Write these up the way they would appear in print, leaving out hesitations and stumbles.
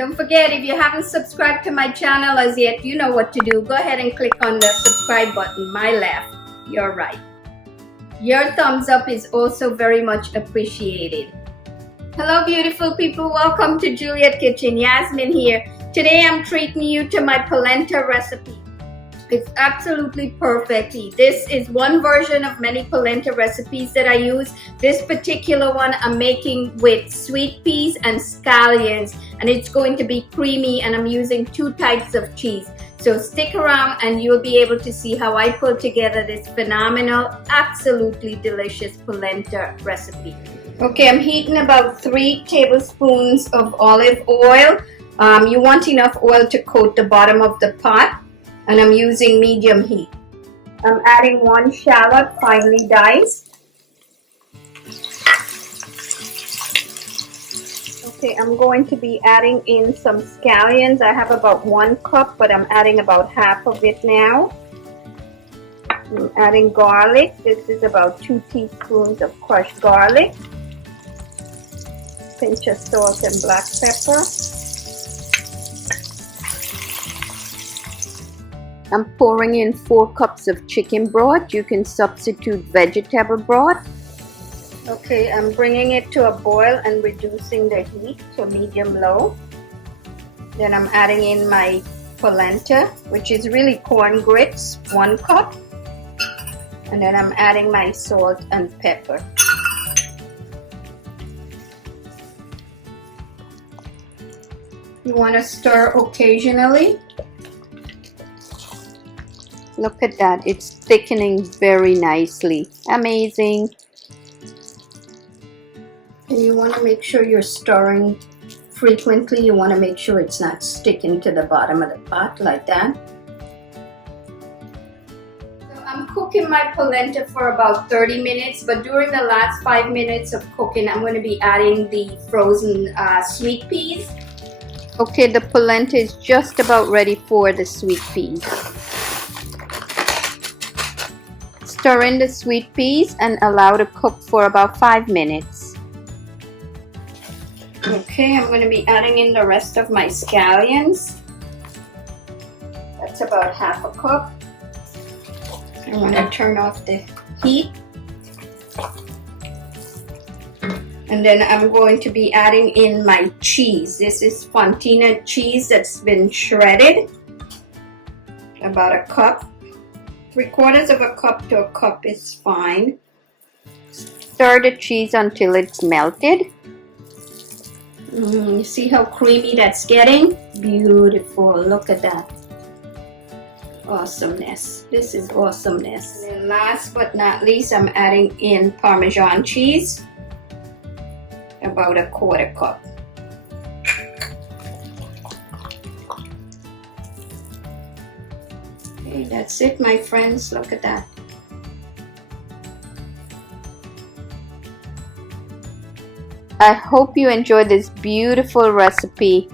Don't forget, if you haven't subscribed to my channel as yet, you know what to do. Go ahead and click on the subscribe button, my left, your right. Your thumbs up is also very much appreciated. Hello beautiful people, welcome to Juliet Kitchen. Yasmin here. Today I'm treating you to my polenta recipe. It's absolutely perfect. This is one version of many polenta recipes that I use. This particular one I'm making with sweet peas and scallions, and it's going to be creamy, and I'm using 2 types of cheese. So stick around and you'll be able to see how I put together this phenomenal, absolutely delicious polenta recipe. Okay, I'm heating about 3 tablespoons of olive oil. You want enough oil to coat the bottom of the pot, and I'm using medium heat. I'm adding 1 shallot finely diced. Okay, I'm going to be adding in some scallions. I have about 1 cup, but I'm adding about half of it now. I'm adding garlic. This is about 2 teaspoons of crushed garlic. Pinch of salt and black pepper. I'm pouring in 4 cups of chicken broth. You can substitute vegetable broth. Okay, I'm bringing it to a boil and reducing the heat to medium-low. Then I'm adding in my polenta, which is really corn grits, 1 cup. And then I'm adding my salt and pepper. You want to stir occasionally. Look at that, it's thickening very nicely. Amazing. And you want to make sure you're stirring frequently. You want to make sure it's not sticking to the bottom of the pot like that. So I'm cooking my polenta for about 30 minutes, but during the last 5 minutes of cooking, I'm going to be adding the frozen sweet peas. Okay, the polenta is just about ready for the sweet peas. Stir in the sweet peas and allow to cook for about 5 minutes. Okay, I'm going to be adding in the rest of my scallions. That's about half a cup. I'm going to turn off the heat. And then I'm going to be adding in my cheese. This is fontina cheese that's been shredded. About a cup. 3/4 of a cup to a cup is fine. Stir the cheese until it's melted. You see how creamy that's getting? Beautiful, look at that. Awesomeness. This is awesomeness. And then last but not least, I'm adding in Parmesan cheese. About a 1/4 cup. Okay, that's it, my friends. Look at that. I hope you enjoyed this beautiful recipe.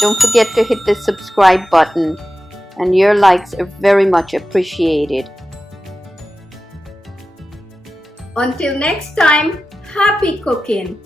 Don't forget to hit the subscribe button, and your likes are very much appreciated. Until next time, happy cooking!